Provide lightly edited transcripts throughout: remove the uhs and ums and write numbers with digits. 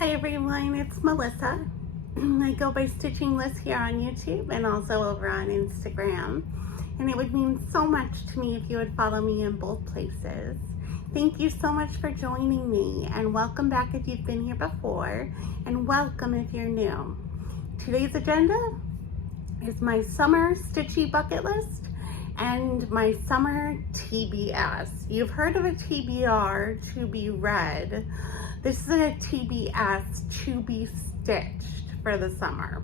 Hi everyone, it's Melissa. I go by Stitching Liz here on YouTube and also over on Instagram. And it would mean so much to me if you would follow me in both places. Thank you so much for joining me, and welcome back if you've been here before, and welcome if you're new. Today's agenda is my summer stitchy bucket list and my summer TBS. You've heard of a TBR, to be read. This is a TBS, to be stitched for the summer.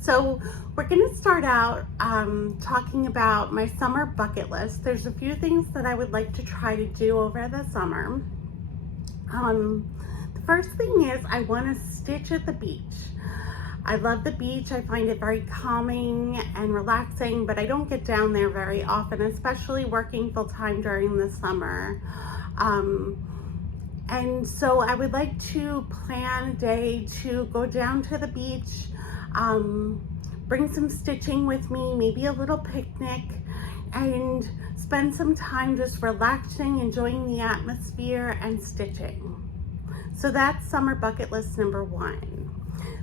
So we're gonna start out talking about my summer bucket list. There's a few things that I would like to try to do over the summer. The first thing is I wanna stitch at the beach. I love the beach. I find it very calming and relaxing, but I don't get down there very often, especially working full time during the summer. And so I would like to plan a day to go down to the beach, bring some stitching with me, maybe a little picnic, and spend some time just relaxing, enjoying the atmosphere and stitching. So that's summer bucket list number one.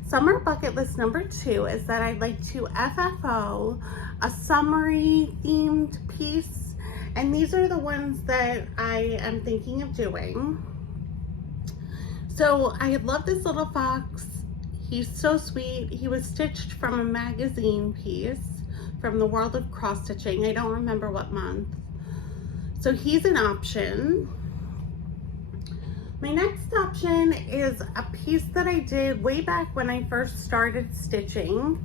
Summer bucket list number two is that I'd like to FFO a summery themed piece. And these are the ones that I am thinking of doing. So I love this little fox. He's so sweet. He was stitched from a magazine piece from the World of Cross Stitching. I don't remember what month. So he's an option. My next option is a piece that I did way back when I first started stitching.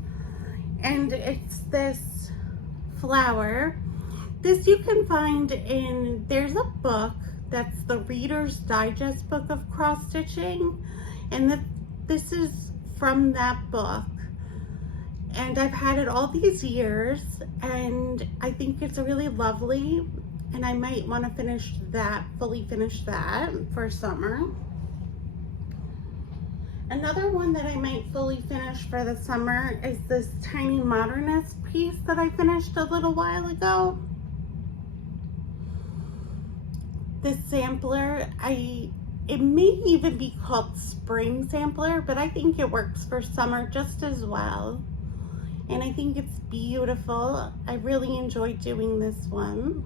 And it's this flower. This you can find in, there's a book that's the Reader's Digest book of cross stitching, and this is from that book, and I've had it all these years, and I think it's really lovely, and I might want to finish that, fully finish that for summer. Another one that I might fully finish for the summer is this tiny modernist piece that I finished a little while ago. This sampler, it may even be called spring sampler, but I think it works for summer just as well. And I think it's beautiful. I really enjoy doing this one.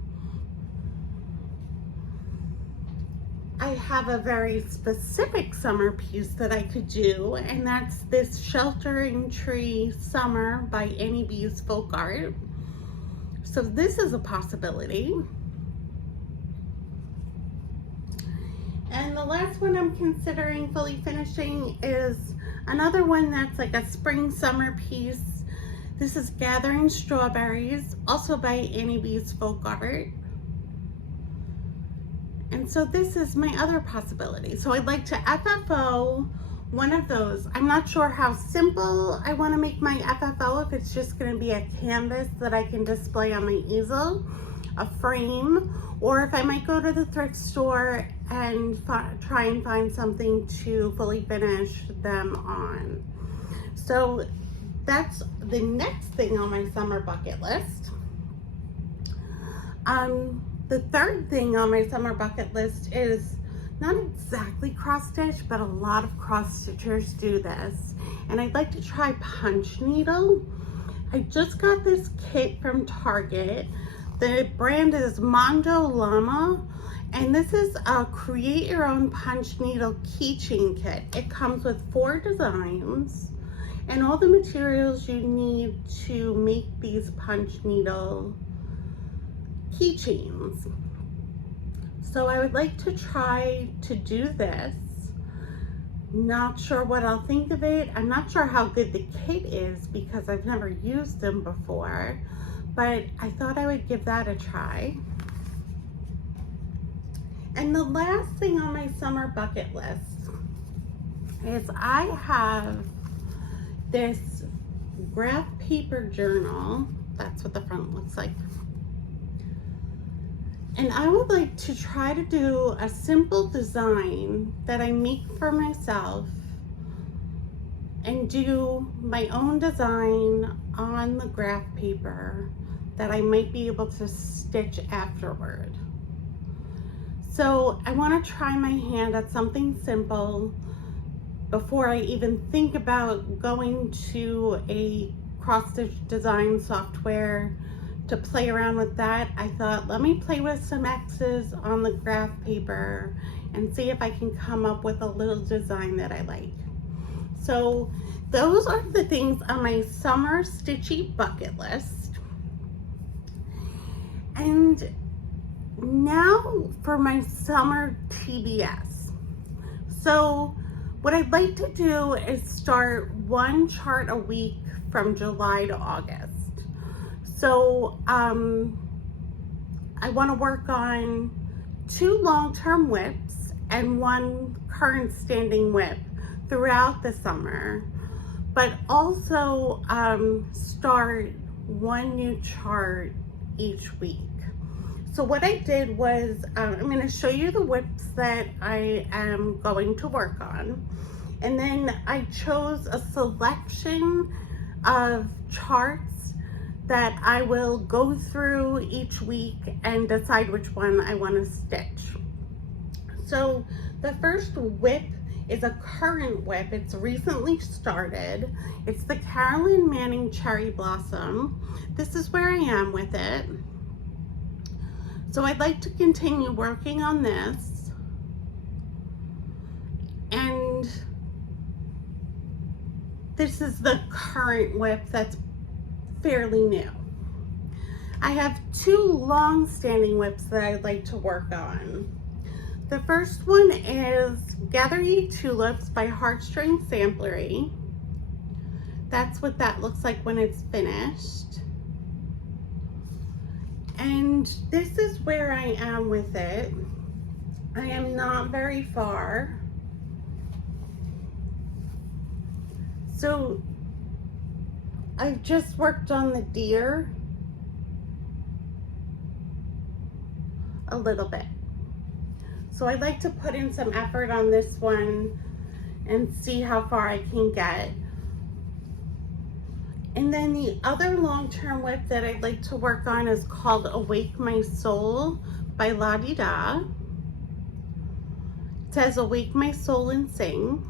I have a very specific summer piece that I could do, and that's this Sheltering Tree Summer by Annie B's Folk Art. So this is a possibility. And the last one I'm considering fully finishing is another one that's like a spring summer piece. This is Gathering Strawberries, also by Annie B's Folk Art. And so this is my other possibility. So I'd like to FFO one of those. I'm not sure how simple I want to make my FFO, if it's just going to be a canvas that I can display on my easel, a frame, or if I might go to the thrift store and try and find something to fully finish them on. So that's the next thing on my summer bucket list. The third thing on my summer bucket list is not exactly cross stitch, but a lot of cross stitchers do this. And I'd like to try punch needle. I just got this kit from Target. The brand is Mondo Llama, and this is a create your own punch needle keychain kit. It comes with 4 designs and all the materials you need to make these punch needle keychains. So I would like to try to do this. Not sure what I'll think of it. I'm not sure how good the kit is because I've never used them before, but I thought I would give that a try. And the last thing on my summer bucket list is I have this graph paper journal. That's what the front looks like. And I would like to try to do a simple design that I make for myself and do my own design on the graph paper that I might be able to stitch afterward. – So I want to try my hand at something simple before I even think about going to a cross stitch design software to play around with that, I thought, let me play with some X's on the graph paper and see if I can come up with a little design that I like. So those are the things on my summer stitchy bucket list. And now for my summer TBS. So what I'd like to do is start one chart a week from July to August. So I want to work on 2 long-term whips and 1 current standing whip throughout the summer, but also start 1 new chart each week. So what I did was, I'm going to show you the whips that I am going to work on. And then I chose a selection of charts that I will go through each week and decide which one I want to stitch. So the first whip is a current whip. It's recently started. It's the Carolyn Manning Cherry Blossom. This is where I am with it. So I'd like to continue working on this. And this is the current whip that's fairly new. I have 2 long-standing whips that I'd like to work on. The first one is Gather Ye Tulips by Heartstring Samplery. That's what that looks like when it's finished. And this is where I am with it. I am not very far. So I've just worked on the deer a little bit. So I'd like to put in some effort on this one and see how far I can get. And then the other long-term whip that I'd like to work on is called Awake My Soul by La Di Da. It says Awake My Soul and Sing.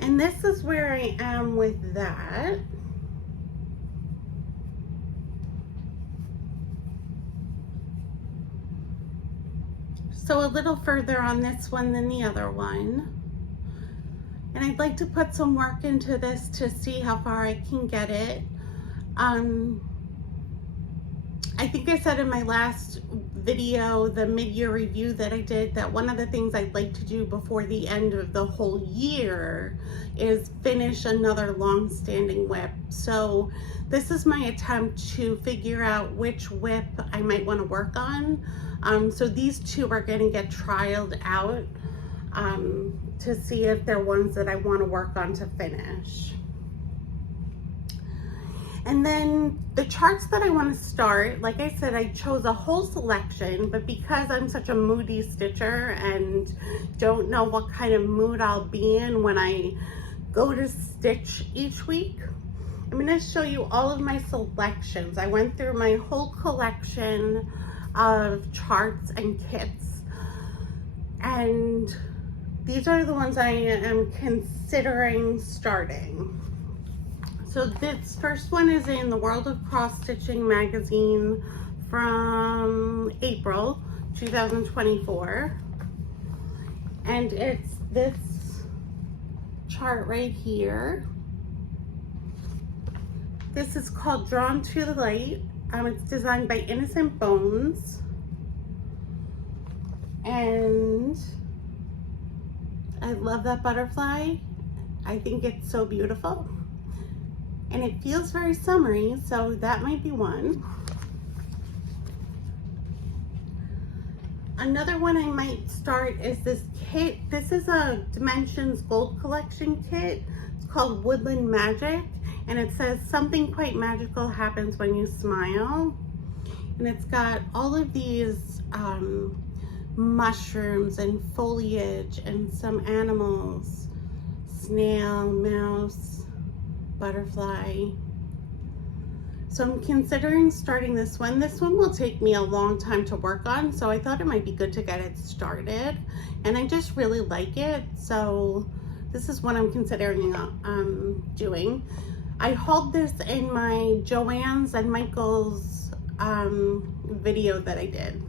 And this is where I am with that. So a little further on this one than the other one. And I'd like to put some work into this to see how far I can get it. I think I said in my last video, the mid-year review that I did, that one of the things I'd like to do before the end of the whole year is finish another long-standing whip. So this is my attempt to figure out which whip I might want to work on. So these 2 are going to get trialed out to see if they're ones that I want to work on to finish. And then the charts that I want to start, like I said, I chose a whole selection, but because I'm such a moody stitcher and don't know what kind of mood I'll be in when I go to stitch each week, I'm going to show you all of my selections. I went through my whole collection of charts and kits, and these are the ones I am considering starting. So this first one is in the World of Cross Stitching magazine from April 2024. And it's this chart right here. This is called Drawn to the Light. It's designed by Innocent Bones. And I love that butterfly. I think it's so beautiful. And it feels very summery, so that might be one. Another one I might start is this kit. This is a Dimensions Gold Collection kit. It's called Woodland Magic, and it says something quite magical happens when you smile. And it's got all of these mushrooms and foliage and some animals, snail, mouse, butterfly. So I'm considering starting this one. This one will take me a long time to work on, so I thought it might be good to get it started. And I just really like it, so this is what I'm considering doing. I hauled this in my Joann's and Michael's video that I did.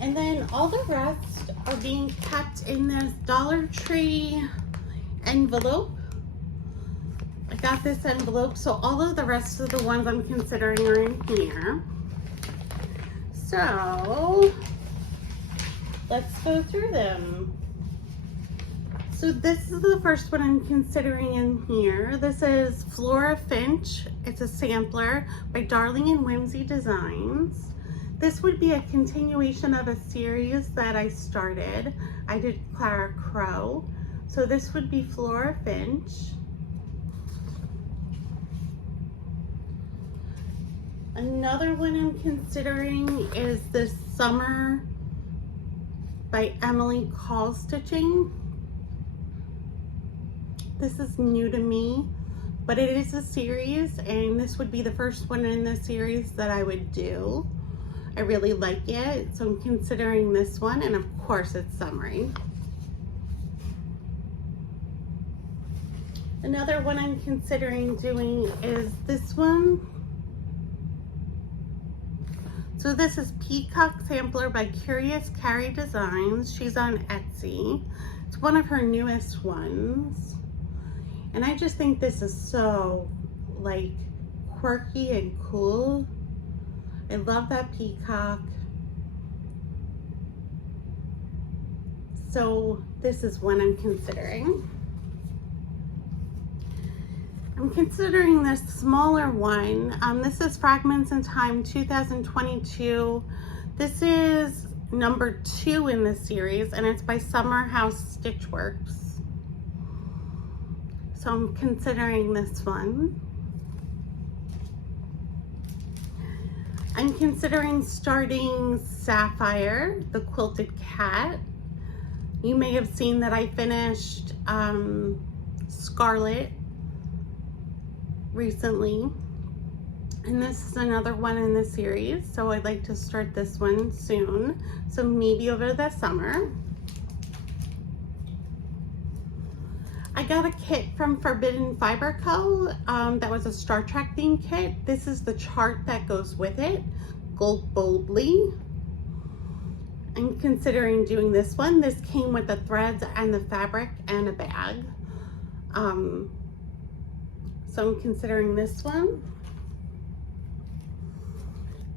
And then all the rest are being kept in this Dollar Tree envelope. I got this envelope, so all of the rest of the ones I'm considering are in here. So let's go through them. So this is the first one I'm considering in here. This is Flora Finch. It's a sampler by Darling and Whimsy Designs. This would be a continuation of a series that I started. I did Clara Crow. So this would be Flora Finch. Another one I'm considering is this Summer by Emily Call Stitching. This is new to me, but it is a series, and this would be the first one in the series that I would do. I really like it, so I'm considering this one, and of course it's summery. Another one I'm considering doing is this one. So this is Peacock Sampler by Curious Carrie Designs. She's on Etsy. It's one of her newest ones. And I just think this is so like quirky and cool. I love that peacock. So this is one I'm considering. I'm considering this smaller one. This is Fragments in Time 2022. This is number 2 in this series, and it's by Summer House Stitchworks. So I'm considering this one. I'm considering starting Sapphire, the Quilted Cat. You may have seen that I finished Scarlet recently, and this is another one in the series, so I'd like to start this one soon, so maybe over the summer. I got a kit from Forbidden Fiber Co. That was a Star Trek themed kit. This is the chart that goes with it, Gold Boldly. I'm considering doing this one. This came with the threads and the fabric and a bag. So I'm considering this one.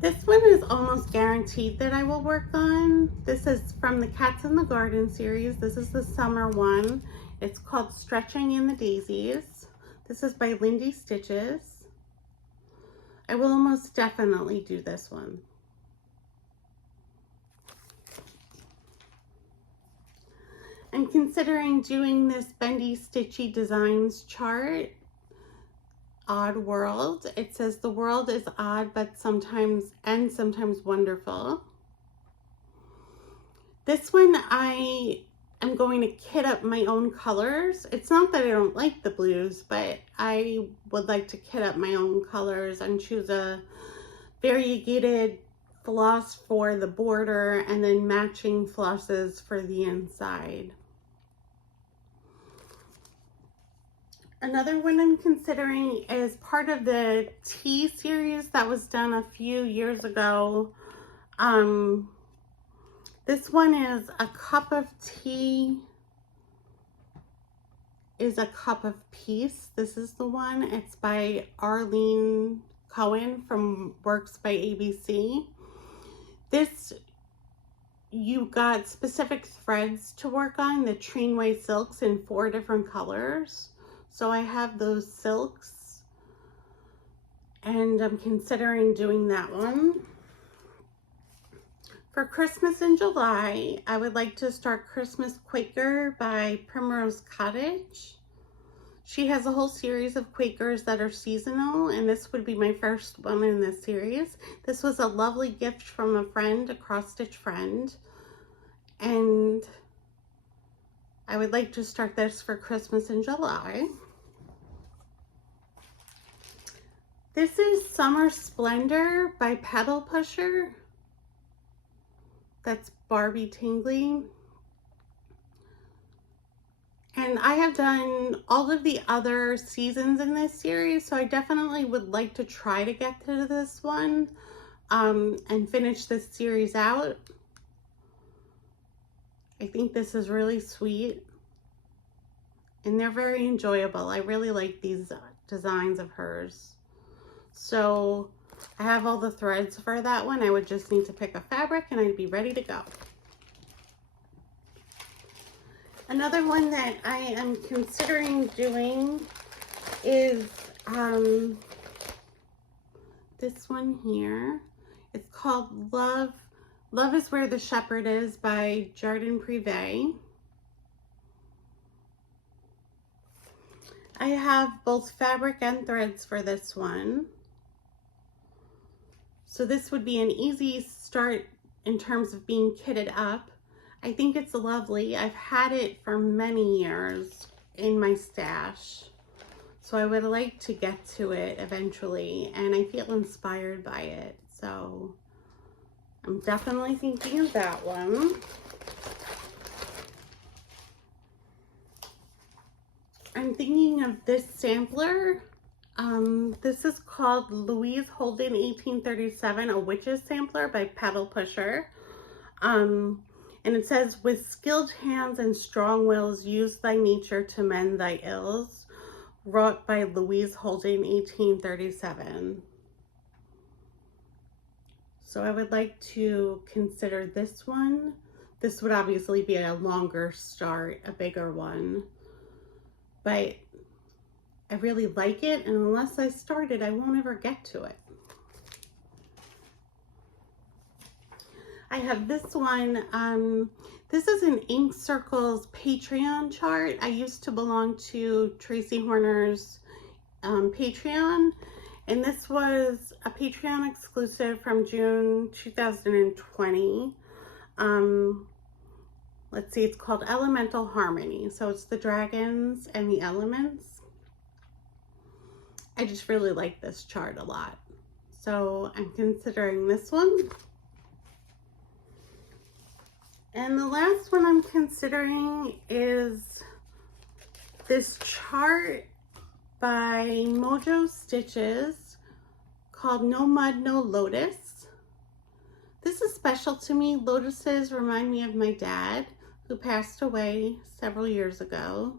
This one is almost guaranteed that I will work on. This is from the Cats in the Garden series. This is the summer one. It's called Stretching in the Daisies. This is by Lindy Stitches. I will almost definitely do this one. I'm considering doing this Bendy Stitchy Designs chart. Odd World. It says the world is odd, but sometimes wonderful. This one I am going to kit up my own colors. It's not that I don't like the blues, but I would like to kit up my own colors and choose a variegated floss for the border and then matching flosses for the inside. Another one I'm considering is part of the tea series that was done a few years ago. This one is A Cup of Tea is a Cup of Peace. This is the one. It's by Arlene Cohen from Works by ABC. This, you got specific threads to work on, the Treenway silks in 4 different colors. So I have those silks, and I'm considering doing that one. For Christmas in July, I would like to start Christmas Quaker by Primrose Cottage. She has a whole series of Quakers that are seasonal, and this would be my first one in this series. This was a lovely gift from a friend, a cross-stitch friend, and I would like to start this for Christmas in July. This is Summer Splendor by Pedal Pusher. That's Barbie Tingley. And I have done all of the other seasons in this series, so I definitely would like to try to get to this one and finish this series out. I think this is really sweet and they're very enjoyable. I really like these designs of hers. So I have all the threads for that one. I would just need to pick a fabric and I'd be ready to go. Another one that I am considering doing is this one here. It's called Love. Love is Where the Shepherd Is by Jardin Privé. I have both fabric and threads for this one. So this would be an easy start in terms of being kitted up. I think it's lovely. I've had it for many years in my stash. So I would like to get to it eventually, and I feel inspired by it. So I'm definitely thinking of that one. I'm thinking of this sampler. This is called Louise Holden 1837, a Witch's Sampler by Pedal Pusher. And it says, with skilled hands and strong wills, use thy nature to mend thy ills. Wrought by Louise Holden, 1837. So I would like to consider this one. This would obviously be a longer start, a bigger one. But I really like it, and unless I start it, I won't ever get to it. I have this one. This is an Ink Circles Patreon chart. I used to belong to Tracy Horner's Patreon, and this was a Patreon exclusive from June 2020. Let's see, it's called Elemental Harmony. So it's the dragons and the elements. I just really like this chart a lot. So I'm considering this one. And the last one I'm considering is this chart by Mojo Stitches called No Mud, No Lotus. This is special to me. Lotuses remind me of my dad, who passed away several years ago.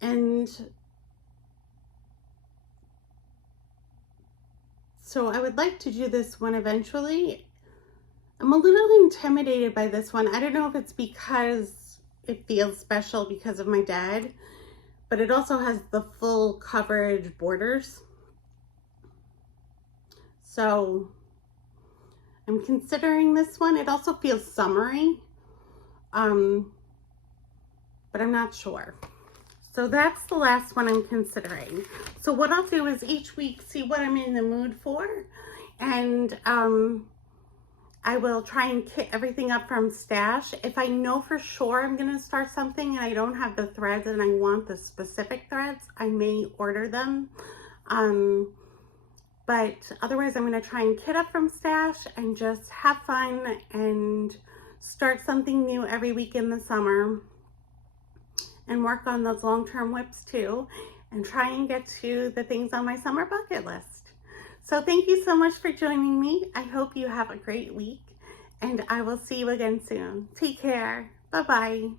And so I would like to do this one eventually. I'm a little intimidated by this one. I don't know if it's because it feels special because of my dad, but it also has the full coverage borders. So I'm considering this one. It also feels summery, but I'm not sure. So that's the last one I'm considering. So what I'll do is each week see what I'm in the mood for, and I will try and kit everything up from stash. If I know for sure I'm gonna start something and I don't have the threads and I want the specific threads, I may order them. But otherwise I'm gonna try and kit up from stash and just have fun and start something new every week in the summer and work on those long-term whips too and try and get to the things on my summer bucket list. So thank you so much for joining me. I hope you have a great week, and I will see you again soon. Take care. Bye-bye.